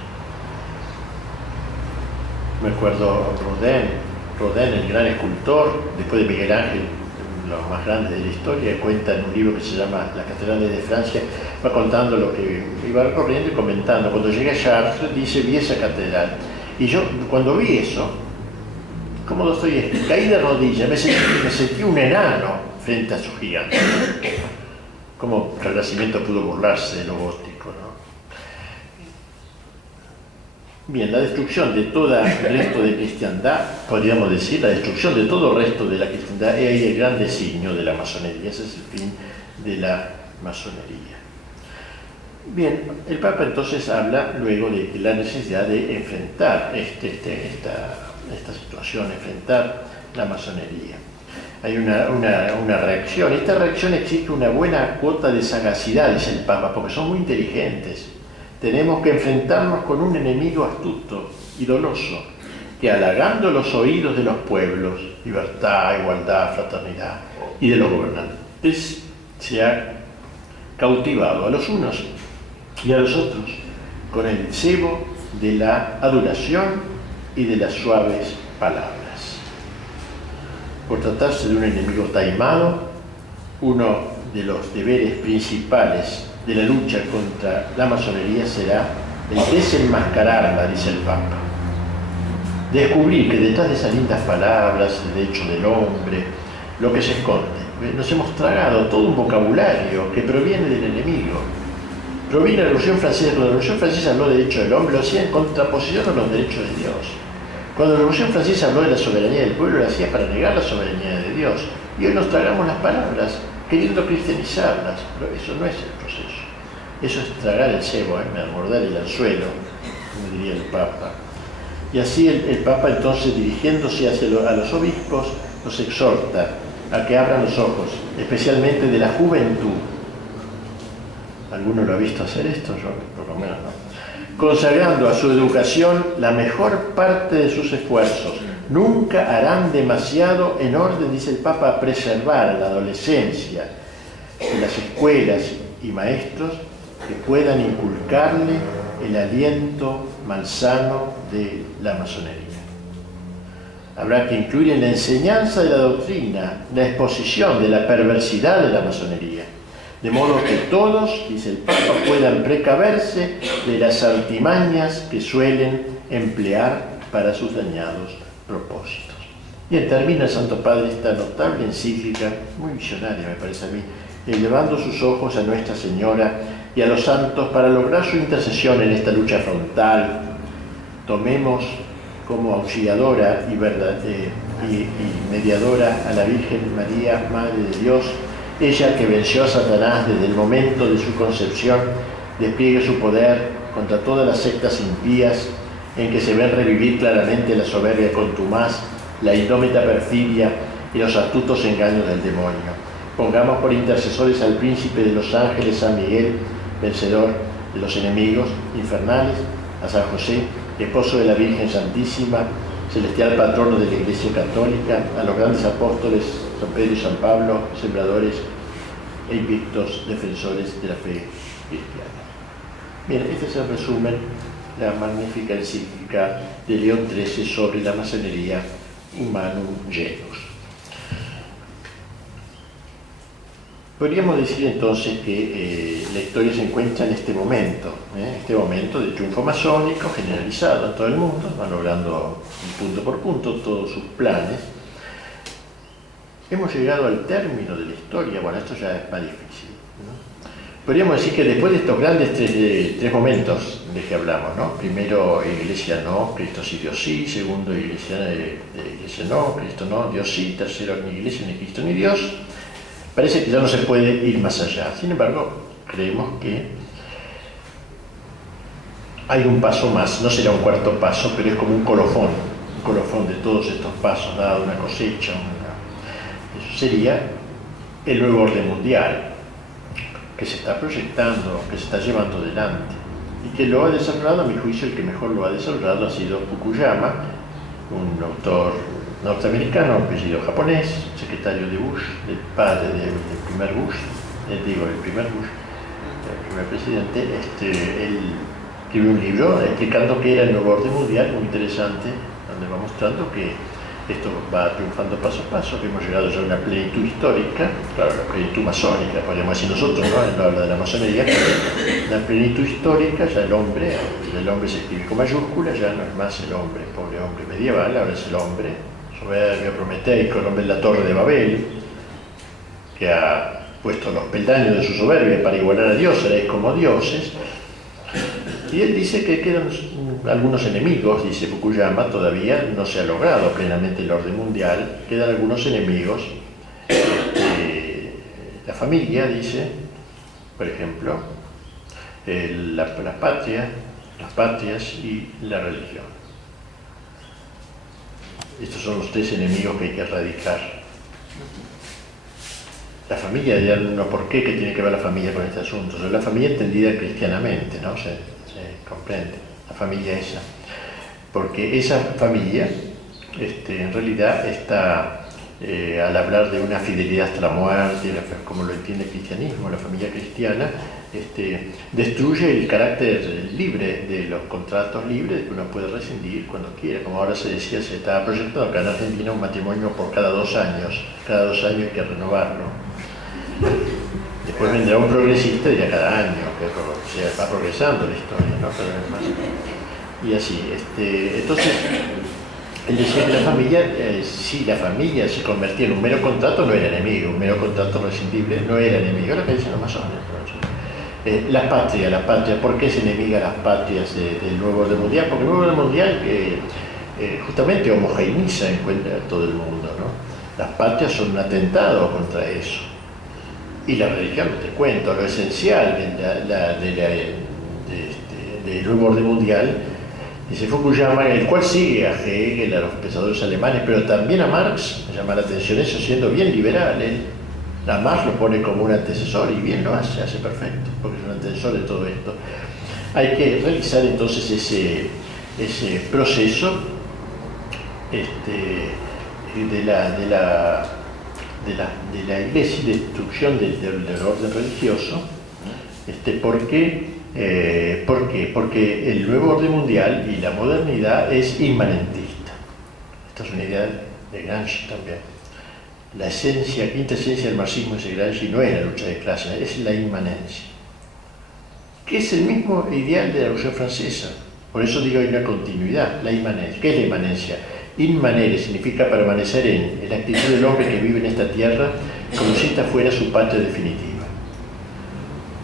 Me acuerdo Rodin, el gran escultor, después de Miguel Ángel, los más grandes de la historia, cuenta en un libro que se llama Las catedrales de Francia, va contando lo que iba recorriendo y comentando. Cuando llegué a Chartres, dice, vi esa catedral. Y yo, cuando vi eso, como Dostoyevski, caí de rodillas, me sentí un enano frente a su gigante. Cómo el Renacimiento pudo burlarse de lo gótico, ¿no? Bien, la destrucción de todo el resto de cristiandad, podríamos decir, la destrucción de todo el resto de la cristiandad, es ahí el gran designio de la masonería, ese es el fin de la masonería. Bien, el Papa entonces habla luego de la necesidad de enfrentar esta situación, enfrentar la masonería. Hay una reacción. Esta reacción exige una buena cuota de sagacidad, dice el Papa, porque son muy inteligentes. Tenemos que enfrentarnos con un enemigo astuto y doloso, que halagando los oídos de los pueblos, libertad, igualdad, fraternidad, y de los gobernantes, se ha cautivado a los unos y a los otros con el cebo de la adulación y de las suaves palabras. Por tratarse de un enemigo taimado, uno de los deberes principales de la lucha contra la masonería será el desenmascararla, dice el Papa. Descubrir que detrás de esas lindas palabras, el derecho del hombre, lo que se esconde. Nos hemos tragado todo un vocabulario que proviene del enemigo. Proviene de la Revolución Francesa. Cuando la Revolución Francesa habló de derecho del hombre, lo hacía en contraposición a los derechos de Dios. Cuando la Revolución Francesa habló de la soberanía del pueblo, lo hacía para negar la soberanía de Dios. Y hoy nos tragamos las palabras, queriendo cristianizarlas. Pero eso no es el proceso. Eso es tragar el cebo, mordar el anzuelo, como diría el Papa. Y así el Papa, entonces, dirigiéndose a los obispos, los exhorta a que abran los ojos, especialmente de la juventud. ¿Alguno lo ha visto hacer esto? Yo, por lo menos, no. Consagrando a su educación la mejor parte de sus esfuerzos. Nunca harán demasiado en orden, dice el Papa, a preservar a la adolescencia en las escuelas y maestros que puedan inculcarle el aliento malsano de la masonería. Habrá que incluir en la enseñanza de la doctrina la exposición de la perversidad de la masonería, de modo que todos, dice el Papa, puedan precaverse de las artimañas que suelen emplear para sus dañados propósitos. Y termina el Santo Padre esta notable encíclica, muy visionaria me parece a mí, elevando sus ojos a Nuestra Señora y a los santos para lograr su intercesión en esta lucha frontal. Tomemos como auxiliadora y mediadora a la Virgen María, Madre de Dios, ella que venció a Satanás desde el momento de su concepción, despliegue su poder contra todas las sectas impías en que se ven revivir claramente la soberbia contumaz, la indómita perfidia y los astutos engaños del demonio. Pongamos por intercesores al príncipe de los ángeles, San Miguel, vencedor de los enemigos infernales, a San José, esposo de la Virgen Santísima, celestial patrono de la Iglesia Católica, a los grandes apóstoles San Pedro y San Pablo, sembradores e invictos defensores de la fe cristiana. Bien, este es el resumen, la magnífica encíclica de León XIII sobre la masonería, Humanum Genus. Podríamos decir entonces que la historia se encuentra en este momento de triunfo masónico generalizado en todo el mundo, van logrando punto por punto todos sus planes. hemos llegado al término de la historia. Bueno, esto ya es más difícil, ¿no? Podríamos decir que después de estos grandes tres momentos de que hablamos, ¿no? Primero, Iglesia no, Cristo sí, Dios sí. Segundo, Iglesia no, Cristo no, Dios sí. Tercero, ni Iglesia, ni Cristo, ni Dios. Parece que ya no se puede ir más allá. Sin embargo, creemos que hay un paso más. No será un cuarto paso, pero es como un colofón de todos estos pasos, dado una cosecha. Eso sería el nuevo orden mundial que se está proyectando, que se está llevando adelante, y que lo ha desarrollado, a mi juicio, el que mejor lo ha desarrollado ha sido Fukuyama, un autor norteamericano, apellido japonés, secretario de Bush, del padre del primer Bush, el primer presidente. Él escribió un libro explicando qué era el nuevo orden mundial, muy interesante, donde va mostrando que esto va triunfando paso a paso, que hemos llegado ya a una plenitud histórica, claro, la plenitud masónica, podríamos decir nosotros, ¿no? Él no habla de la masonería, pero la plenitud histórica, ya el hombre se escribe con mayúsculas, ya no es más el hombre, pobre hombre medieval, ahora es el hombre soberbio, prometeico, el hombre de la Torre de Babel, que ha puesto los peldaños de su soberbia para igualar a Dios, seréis como dioses. Y él dice que quedan algunos enemigos, dice Fukuyama, todavía no se ha logrado plenamente el orden mundial, quedan algunos enemigos. La familia, dice, por ejemplo, las patrias y la religión. Estos son los tres enemigos que hay que erradicar. La familia, ya no por qué que tiene que ver la familia con este asunto, la familia entendida cristianamente, ¿no? Se comprende, la familia esa. Porque esa familia, en realidad, está, al hablar de una fidelidad hasta la muerte, como lo entiende el cristianismo, la familia cristiana, destruye el carácter libre de los contratos libres que uno puede rescindir cuando quiera. Como ahora se decía, se estaba proyectando acá en Argentina un matrimonio por cada 2 años. Cada 2 años hay que renovarlo. Después vendrá un progresista y ya cada año, que va progresando la historia, ¿no? Y así. Entonces, él decía que la familia, si la familia se convertía en un mero contrato, no era enemigo, un mero contrato rescindible no era enemigo, era lo que dicen los masones. La patria, ¿por qué es enemiga las patrias del nuevo orden mundial? Porque el nuevo orden mundial justamente homogeneiza en cuenta a todo el mundo, ¿no? Las patrias son un atentado contra eso. Y la religión, te cuento, lo esencial del nuevo orden mundial, dice Fukuyama, el cual sigue a Hegel, a los pensadores alemanes, pero también a Marx. Me llama la atención eso, siendo bien liberal. A Marx lo pone como un antecesor, y bien lo hace perfecto, porque es un antecesor de todo esto. Hay que realizar entonces ese proceso de la iglesia, de destrucción del orden religioso. ¿Por qué? Porque el nuevo orden mundial y la modernidad es inmanentista. Esta es una idea de Gramsci también. La quinta esencia del marxismo, dice Gramsci, no es la lucha de clases, es la inmanencia, que es el mismo ideal de la Revolución Francesa. Por eso digo, hay una continuidad, la inmanencia. ¿Qué es la inmanencia? Inmanere significa permanecer en la actitud del hombre que vive en esta tierra como si esta fuera su patria definitiva.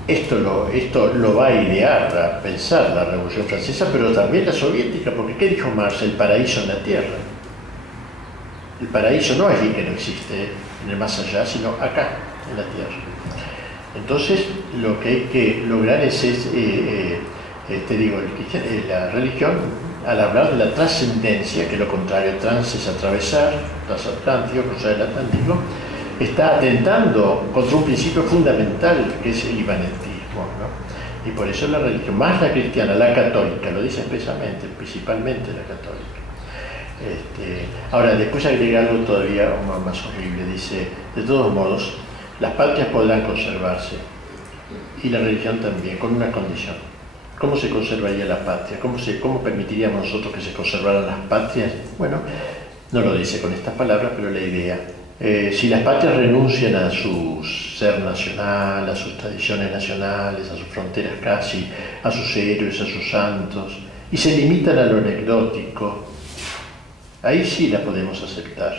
Esto lo va a idear, a pensar la Revolución Francesa, pero también la soviética, porque ¿qué dijo Marx? El paraíso en la tierra. El paraíso no es el que no existe en el más allá, sino acá, en la tierra. Entonces, lo que hay que lograr es la religión, al hablar de la trascendencia, que es lo contrario, trans es atravesar, transatlántico, cruzar el Atlántico, está atentando contra un principio fundamental que es el inmanentismo, ¿no? Y por eso la religión, más la cristiana, la católica, lo dice expresamente, principalmente la católica. Ahora, después agrega algo todavía más horrible, dice, de todos modos, las patrias podrán conservarse, y la religión también, con una condición. ¿Cómo se conservaría la patria? ¿Cómo permitiríamos nosotros que se conservaran las patrias? Bueno, no lo dice con estas palabras, pero la idea. Si las patrias renuncian a su ser nacional, a sus tradiciones nacionales, a sus fronteras casi, a sus héroes, a sus santos, y se limitan a lo anecdótico, ahí sí la podemos aceptar.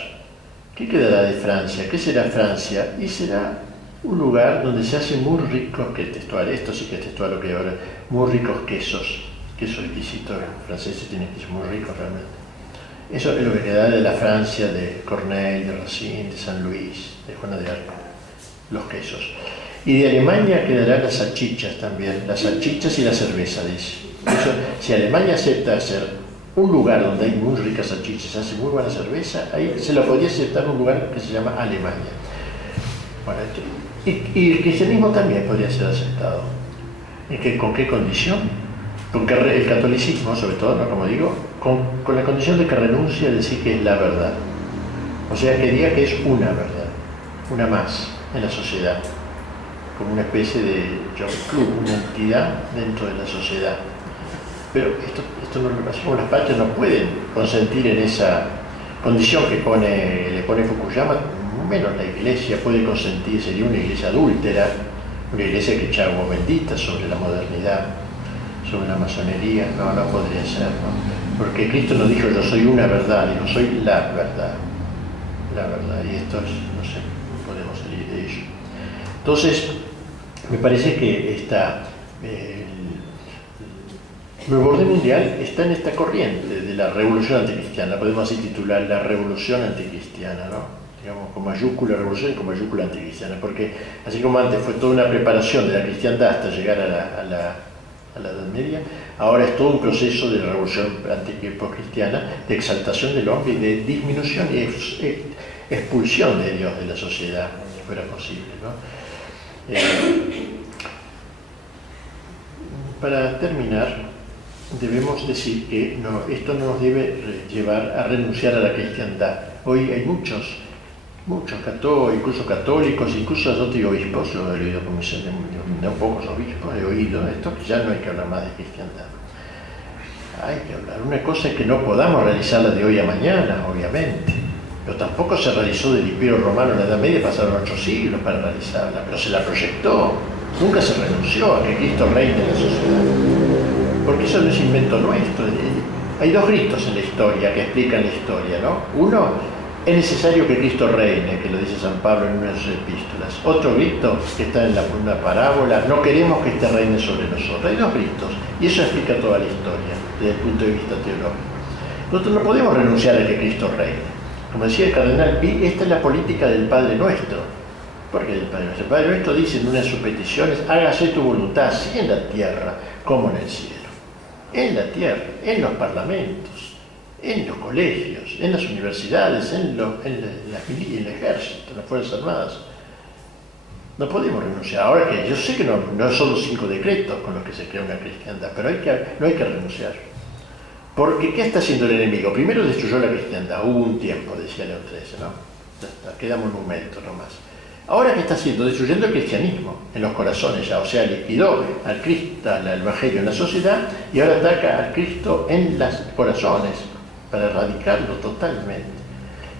¿Qué quedará de Francia? ¿Qué será Francia? Y será un lugar donde se hacen muy ricos, que textual, esto sí que es textual lo que ahora, muy ricos quesos exquisitos, los franceses tienen quesos muy ricos realmente. Eso es lo que queda de la Francia, de Corneille, de Racine, de San Luis, de Juana de Arco, los quesos. Y de Alemania quedarán las salchichas también, las salchichas y la cerveza, dice. Eso, si Alemania acepta hacer un lugar donde hay muy ricas salchichas, hace muy buena cerveza, ahí se lo podría aceptar un lugar que se llama Alemania. Bueno, y el cristianismo también podría ser aceptado. ¿Con qué condición? Con que el catolicismo, sobre todo, ¿no? Como digo, con la condición de que renuncie a decir que es la verdad. O sea, que diga que es una verdad, una más en la sociedad, como una especie de club, una entidad dentro de la sociedad. Pero esto no lo pasa. Las patrias no pueden consentir en esa condición que le pone Fukuyama, menos la iglesia puede consentir, sería una iglesia adúltera, una iglesia que echa agua bendita sobre la modernidad, sobre la masonería. No podría ser, ¿no? Porque Cristo no dijo yo soy una verdad, dijo soy la verdad, y esto es, no sé, no podemos salir de ello. Entonces, me parece que el nuevo orden mundial está en esta corriente de la revolución anticristiana, podemos así titular la revolución anticristiana, ¿no? Digamos, con mayúscula revolución y con mayúscula anticristiana, porque así como antes fue toda una preparación de la cristiandad hasta llegar a la Edad Media, ahora es todo un proceso de la revolución anticristiana, de exaltación del hombre y de disminución y expulsión de Dios de la sociedad, si fuera posible, ¿no? Para terminar, debemos decir que esto no nos debe llevar a renunciar a la cristiandad. Hoy hay muchos católicos, incluso católicos, incluso sacerdotes obispos, yo he leído como de un pocos obispos, he oído esto, que ya no hay que hablar más de cristiandad. Hay que hablar. Una cosa es que no podamos realizarla de hoy a mañana, obviamente, pero tampoco se realizó del Imperio Romano en la Edad Media, pasaron 8 siglos para realizarla, pero se la proyectó, nunca se renunció a que Cristo reine en la sociedad, porque eso no es invento nuestro. Hay dos gritos en la historia que explican la historia, ¿no? Uno, es necesario que Cristo reine, que lo dice San Pablo en una de sus epístolas. Otro grito que está en una parábola, no queremos que este reine sobre nosotros. Hay dos gritos, y eso explica toda la historia desde el punto de vista teológico. Nosotros no podemos renunciar a que Cristo reine. Como decía el cardenal Pi, esta es la política del Padre Nuestro. ¿Por qué del Padre Nuestro? El Padre Nuestro dice en una de sus peticiones, hágase tu voluntad, así en la tierra como en el cielo. En la tierra, en los parlamentos, en los colegios, en las universidades, en el ejército, en las Fuerzas Armadas. No podemos renunciar. Ahora que yo sé que no son los 5 decretos con los que se crea una cristiandad, pero no hay que renunciar. Porque ¿qué está haciendo el enemigo? Primero destruyó la cristiandad, hubo un tiempo, decía León XIII, ¿no? Ya está, queda monumento nomás. Ahora ¿qué está haciendo? Destruyendo el cristianismo en los corazones ya, o sea, liquidó al Cristo, al Evangelio en la sociedad, y ahora ataca al Cristo en los corazones, para erradicarlo totalmente.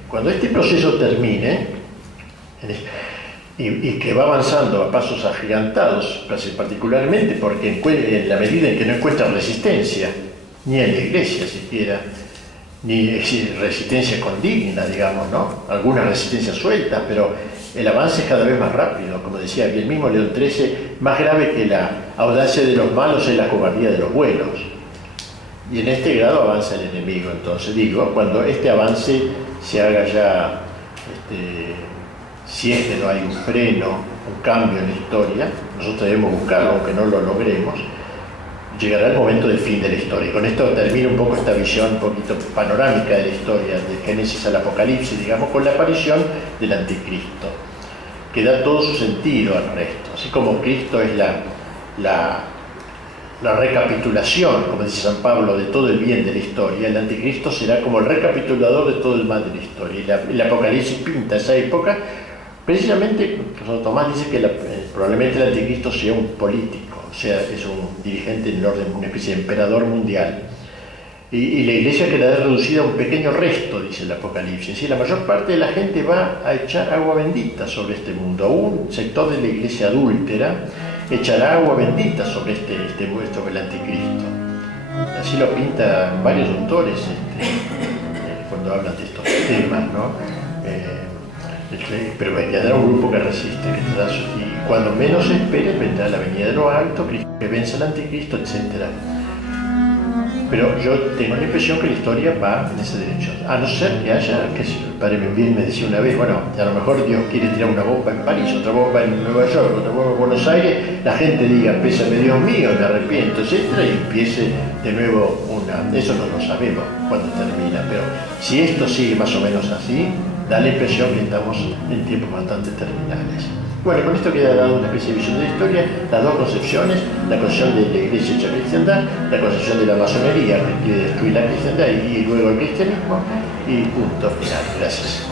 Cuando este proceso termine, y que va avanzando a pasos agigantados, particularmente porque en la medida en que no encuentra resistencia, ni en la iglesia siquiera, ni resistencia condigna, digamos, ¿no? Alguna resistencia suelta, pero el avance es cada vez más rápido, como decía el mismo León XIII, más grave que la audacia de los malos es la cobardía de los buenos. Y en este grado avanza el enemigo, entonces cuando este avance se haga ya, si es que no hay un freno, un cambio en la historia, nosotros debemos buscarlo, aunque no lo logremos, llegará el momento del fin de la historia. Y con esto termina un poco esta visión un poquito panorámica de la historia, de Génesis al Apocalipsis, digamos, con la aparición del Anticristo, que da todo su sentido al resto. Así como Cristo es la recapitulación, como dice San Pablo, de todo el bien de la historia, el Anticristo será como el recapitulador de todo el mal de la historia. Y el Apocalipsis pinta esa época, precisamente, Santo Tomás dice que probablemente el Anticristo sea un político, o sea, es un dirigente en el orden, una especie de emperador mundial. Y la iglesia quedará reducida a un pequeño resto, dice el Apocalipsis. Y la mayor parte de la gente va a echar agua bendita sobre este mundo. Un sector de la iglesia adúltera echará agua bendita sobre este muerto del Anticristo. Así lo pintan varios autores cuando hablan de estos temas, ¿no? pero quedará un grupo que resiste, y cuando menos se espere vendrá la venida de lo alto, que vence al anticristo, etc. Pero yo tengo la impresión que la historia va en esa dirección, a no ser que haya, que si el padre bien me decía una vez, bueno, a lo mejor Dios quiere tirar una bomba en París, otra bomba en Nueva York, otra bomba en Buenos Aires, la gente diga, pésame Dios mío, me arrepiento, etc., y empiece de nuevo eso no lo sabemos cuando termina, pero si esto sigue más o menos así, da la impresión que estamos en tiempos bastante terminales. Bueno, con esto queda dado una especie de visión de la historia, las dos concepciones, la concepción de la iglesia hecha cristiandad, la concepción de la masonería que quiere destruir la cristiandad y luego el cristianismo, y punto final. Gracias.